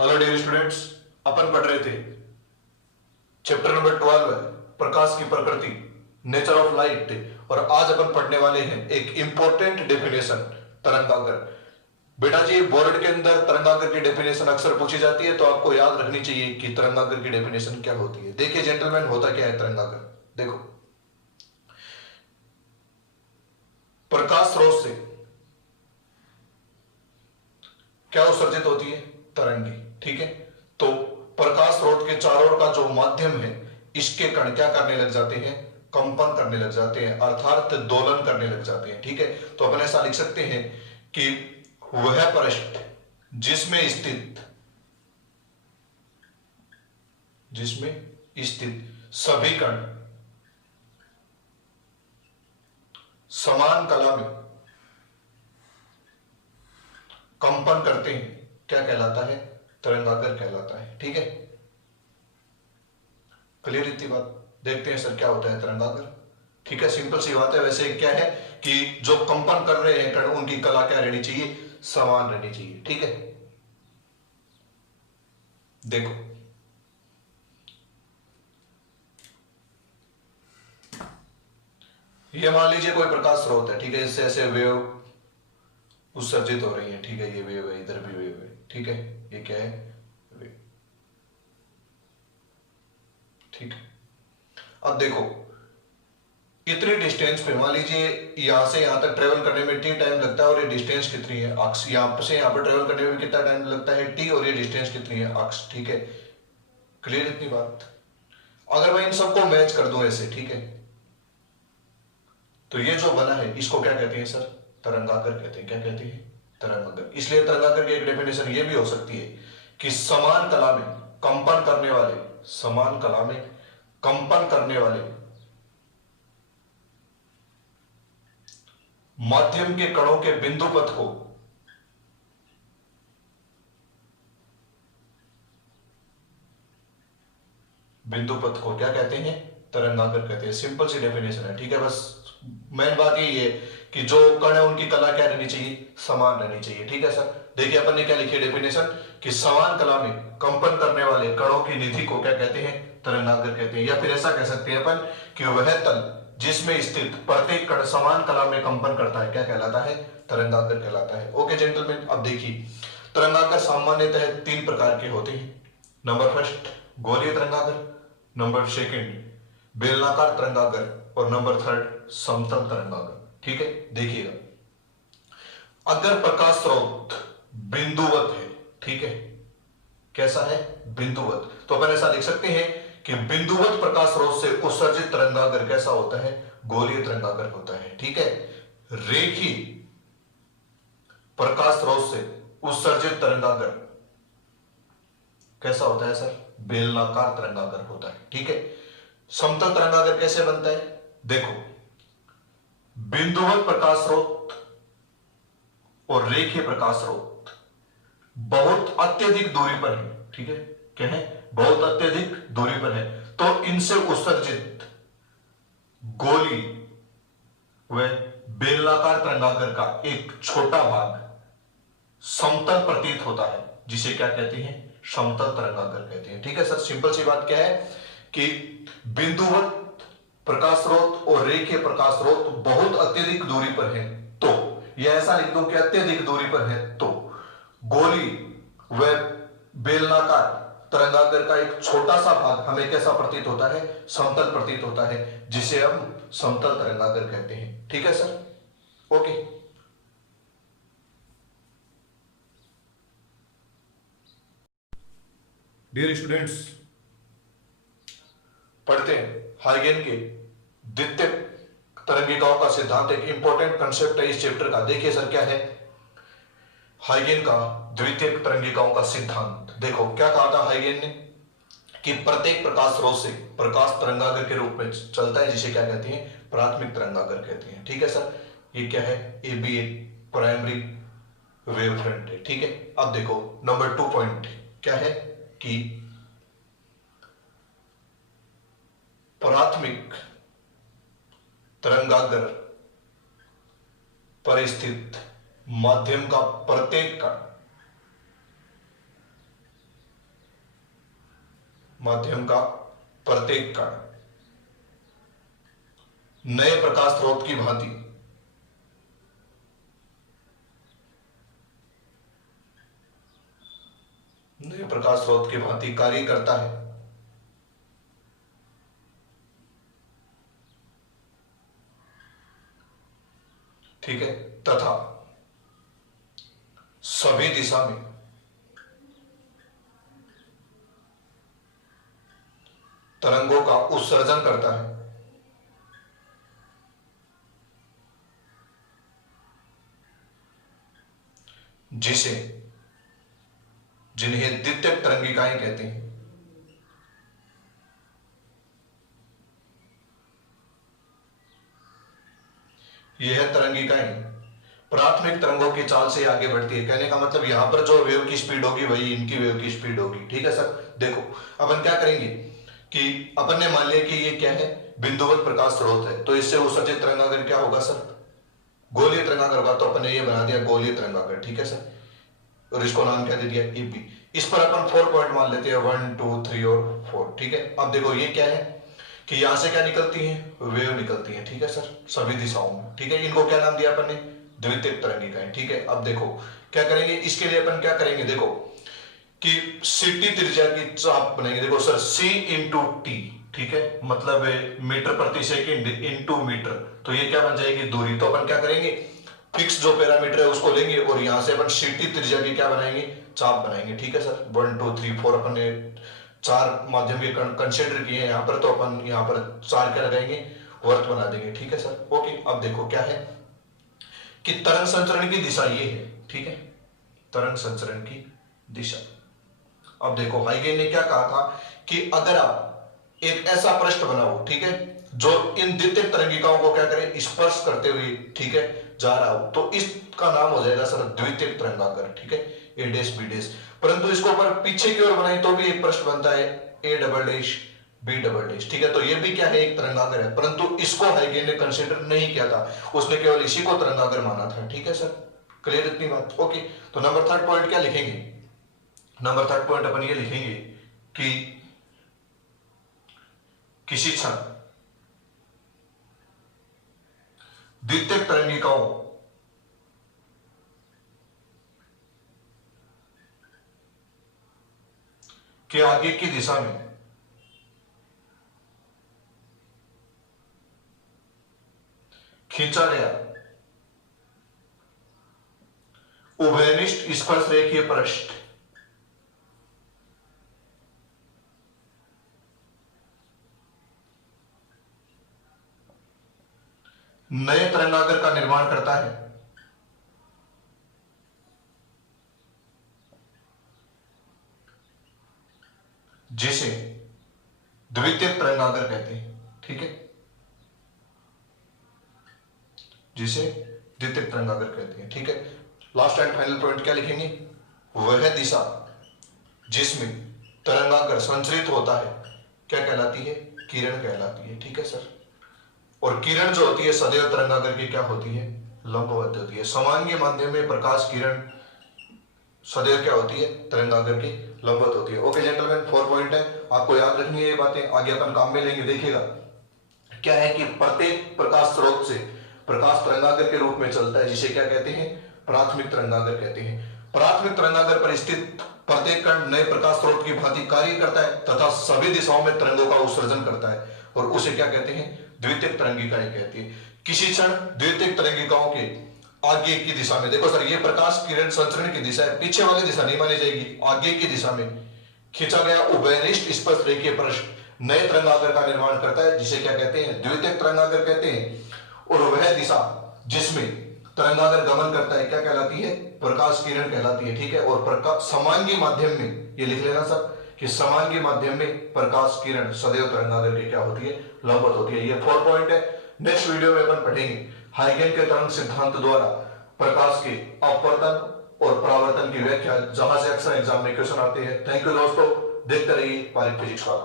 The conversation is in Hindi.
हेलो डियर स्टूडेंट्स, अपन पढ़ रहे थे चैप्टर नंबर 12 प्रकाश की प्रकृति, नेचर ऑफ लाइट। और आज अपन पढ़ने वाले हैं एक इंपॉर्टेंट डेफिनेशन, तरंगागर। बेटा जी, बोर्ड के अंदर तरंगागर की डेफिनेशन अक्सर पूछी जाती है, तो आपको याद रखनी चाहिए कि तरंगागर की डेफिनेशन क्या होती है। देखिए जेंटलमैन, होता क्या है तरंगागर। देखो, प्रकाश स्रोत से क्या उत्सर्जित होती है? तरंगे। ठीक है, तो प्रकाश स्रोत के चारों ओर का जो माध्यम है, इसके कण क्या करने लग जाते हैं? कंपन करने लग जाते हैं, अर्थात दोलन करने लग जाते हैं। ठीक है, तो अपन ऐसा लिख सकते हैं कि वह पृष्ठ जिसमें स्थित सभी कण समान कला में कंपन करते हैं, क्या कहलाता है? तरंगागर कहलाता है। ठीक है, क्लियर इतनी बात? देखते हैं सर क्या होता है तरंगागर। ठीक है, सिंपल सी बात है। वैसे क्या है कि जो कंपन कर रहे हैं कण, उनकी कला क्या रहनी चाहिए? समान रहनी चाहिए। ठीक है, देखो ये मान लीजिए कोई प्रकाश स्रोत है। ठीक है, इससे ऐसे वेव उत्सर्जित हो रही है। ठीक है, ये वेव है, इधर भी वेव है। ठीक है, ये क्या है? वेव। ठीक है, अब देखो इतनी डिस्टेंस पे, मान लीजिए यहां से यहां तक ट्रेवल करने में टी टाइम लगता है, और ये डिस्टेंस कितनी है? अक्स। यहां से यहां पर ट्रेवल करने में कितना टाइम लगता है? टी। और ये डिस्टेंस कितनी है? अक्स। ठीक है, क्लियर इतनी बात? अगर मैं इन सबको मैच कर दूं ऐसे, ठीक है, तो ये जो बना है इसको क्या कहते हैं सर? तरंगागर कहते हैं। क्या कहते हैं? तरंगागर। इसलिए तरंगागर की एक डेफिनेशन ये भी हो सकती है कि समान कला में कंपन करने वाले, समान कला में कंपन करने वाले माध्यम के कणों के बिंदु पथ को क्या कहते हैं? तरंगागर कहते हैं। सिंपल सी डेफिनेशन है। ठीक है, बस मेन बात यही है कि जो कण है उनकी कला क्या रहनी चाहिए? समान रहनी चाहिए। ठीक है सर, देखिए अपन ने क्या लिखी है डेफिनेशन कि समान कला में कंपन करने वाले कणों की निधि को क्या कहते हैं? तरंगागर कहते हैं। या फिर ऐसा कह सकते हैं अपन कि वह तल जिसमें स्थित प्रत्येक कण समान कला में कंपन करता है, क्या कहलाता है? तरंगागर कहलाता है। ओके जेंटलमैन, अब देखिए तरंगागर सामान्यतः तीन प्रकार के होते हैं। नंबर फर्स्ट गोलीय तरंगागर, नंबर सेकंड बेलनाकार तरंगागर, और नंबर थर्ड समतल तरंगागर। ठीक है, देखिएगा अगर प्रकाश स्रोत बिंदुवत है, ठीक है, कैसा है? बिंदुवत, तो अपन ऐसा लिख सकते हैं कि बिंदुवत प्रकाश स्रोत से उत्सर्जित तरंगागर कैसा होता है? गोलीय तरंगागर होता है। ठीक है, रेखीय प्रकाश स्रोत से उत्सर्जित तरंगागर कैसा होता है सर? बेलनाकार तरंगागर होता है। ठीक है, समतल तरंगागर कैसे बनता है? देखो, बिंदुवत प्रकाश स्रोत और रेखीय प्रकाश स्रोत बहुत अत्यधिक दूरी पर है। ठीक है, क्या है? बहुत अत्यधिक दूरी पर है, तो इनसे उत्सर्जित गोली व बेलनाकार तरंगागर का एक छोटा भाग समतल प्रतीत होता है, जिसे क्या कहते हैं? समतल तरंगागर कहते हैं। ठीक है सर, सिंपल सी बात क्या है कि बिंदुवत प्रकाश स्रोत और रेखीय प्रकाश स्रोत बहुत अत्यधिक दूरी पर है, तो यह ऐसा लिख दो कि अत्यधिक दूरी पर है, तो गोली व बेलनाकार तरंगागर का एक छोटा सा भाग हमें कैसा प्रतीत होता है? समतल प्रतीत होता है, जिसे हम समतल तरंगागर कहते हैं। ठीक है सर, ओके। डियर स्टूडेंट्स, पढ़ते हैं हाइगेन के द्वितीय तरंगिकाओं का सिद्धांत। एक इंपॉर्टेंट कंसेप्ट है इस चैप्टर का। देखिए सर क्या है हाइगेन का द्वितीय तरंगिकाओं का सिद्धांत। देखो क्या कहा था हाइगेन ने कि प्रत्येक प्रकाश स्रोत से प्रकाश तरंगागर के रूप में चलता है, जिसे क्या कहते हैं? प्राथमिक तरंगागर कहते हैं। ठीक है सर, ये क्या है? ये भी एक प्राइमरी वेव फ्रंट है। ठीक है, अब देखो नंबर 2 पॉइंट क्या है कि प्राथमिक तरंगागर पर स्थित माध्यम का प्रत्येक कण माध्यम का प्रत्येक कण नए प्रकाश स्रोत की भांति कार्य करता है। ठीक है, तथा सभी दिशा में तरंगों का उत्सर्जन करता है, जिन्हें द्वितीयक तरंगिकाएं कहते हैं। यह तरंगिकाएं प्राथमिक तरंगों की चाल से आगे बढ़ती है। कहने का मतलब यहां पर जो वेव की स्पीड होगी वही इनकी वेव की स्पीड होगी। ठीक है सर, देखो अपन क्या करेंगे कि अपन ने मान लिया कि ये क्या है, बिंदुवत प्रकाश स्रोत है, तो इससे उत्सर्जित तरंगागर क्या होगा सर, गोलीय तरंगागर होगा। तो अपन ने ये बना दिया गोलीय तरंगागर। ठीक है सर, और इसको नाम क्या दे दिया, ईपी। इस पर अपन 4 पॉइंट मान लेते हैं, 1 2 3 और 4। ठीक है, अब देखो ये क्या है कि यहां से क्या निकलती है, वेव निकलती है। ठीक है सर, सभी दिशाओं में। ठीक है, इनको क्या नाम दिया अपन ने, द्वितीयक तरंगिकाएं। ठीक है, अब देखो क्या करेंगे, इसके लिए अपन क्या करेंगे, देखो कि सीटी त्रिज्या की चाप बनाएंगे। देखो सर, सी इंटू टी, ठीक है, मतलब मीटर प्रति सेकेंड इंटू मीटर, तो ये क्या बन जाएगी, दूरी। तो अपन क्या करेंगे, फिक्स जो पैरामीटर है उसको लेंगे और यहां से अपन सीटी त्रिज्या की क्या बनाएंगे, चाप बनाएंगे। ठीक है सर, 1 2 3 4 अपन ने 4 माध्यम के कंसिडर किए हैं यहाँ पर, तो अपन यहाँ पर 4 क्या लगाएंगे, वर्त बना देंगे। ठीक है सर, ओके। अब देखो क्या है कि तरंग संचरण की दिशा ये है। ठीक है, तरंग संचरण की दिशा। अब देखो हाइगेन ने क्या कहा था कि अगर आप एक ऐसा पृष्ठ बनाओ, ठीक है, जो इन द्वितीयक तरंगिकाओं को क्या करे, स्पर्श करते हुए, ठीक है, जा रहा हो, तो इसका नाम हो जाएगा सर द्वितीयक तरंगागर। ठीक है, ए डैश बी डैश। परंतु इसको ऊपर पीछे की ओर बनाए तो भी एक पृष्ठ बनता है, A double dash B double dash. ठीक है, तो ये भी क्या है, एक तरंगागर है, परंतु इसको हाइगेन ने कंसीडर नहीं किया था, उसने केवल इसी को तरंगागर माना था। ठीक है सर, क्लियर इतनी बात, ओके। तो नंबर 3 पॉइंट क्या लिखेंगे, नंबर 3 पॉइंट अपन ये लिखेंगे कि किसी क्षण द्वितीयक तरंगिकाओं के आगे की दिशा में खींचा गया उभयनिष्ठ स्पर्श रेखीय पृष्ठ नए तरंगागर का निर्माण करता है, जिसे द्वितीयक तरंगागर कहते हैं। ठीक है, जिसे द्वितीयक तरंगागर कहते हैं। ठीक है, लास्ट एंड फाइनल पॉइंट क्या लिखेंगे, वह दिशा जिसमें तरंगागर संचरित होता है क्या कहलाती है, किरण कहलाती है। ठीक है सर, और किरण जो होती है सदैव तरंगागर की क्या होती है, लंबवत होती है। समांगी माध्यम में प्रकाश किरण सदैव क्या होती है, तरंगागर की लंबवत होती है। ओके जेंटलमैन, 4 पॉइंट है, आपको याद रखनी है ये बातें, आगे अपन काम में लेंगे। देखिएगा क्या है कि प्रत्येक प्रकाश स्रोत से प्रकाश तरंगागर के रूप में चलता है, जिसे क्या कहते हैं, प्राथमिक तरंगागर कहते हैं। प्राथमिक तरंगागर पर स्थित प्रत्येक कण नए प्रकाश स्रोत की भांति कार्य करता है तथा सभी दिशाओं में तरंगों का उत्सर्जन करता है, और उसे क्या कहते हैं, द्वितीयक तरंगिकाएं कहती है। किसी क्षण द्वितीयक तरंगिकाओं के आगे की दिशा में, देखो सर ये प्रकाश किरण संचरण की दिशा है, पीछे वाली दिशा नहीं मानी जाएगी, आगे की दिशा में खींचा गया उभयनिष्ठ स्पर्श रेखीय पृष्ठ नए तरंगागर का निर्माण करता है, जिसे क्या कहते हैं, द्वितीयक तरंगागर कहते हैं। और वह दिशा जिसमें तरंगागर गमन करता है क्या कहलाती है, प्रकाश किरण कहलाती है। ठीक है, और समांगी माध्यम में, ये लिख लेना सर कि समांगी माध्यम में प्रकाश किरण सदैव तरंगागर की क्या होती है, लंबवत होती है। ये 4 पॉइंट है। नेक्स्ट वीडियो में अपन पढ़ेंगे हाइगेन के तरंग सिद्धांत द्वारा प्रकाश के अपवर्तन और परावर्तन की व्याख्या, जहां से अक्सर एग्जाम में क्वेश्चन आते हैं। थैंक यू दोस्तों, देखते रहिए पारिक फिजिक्स का।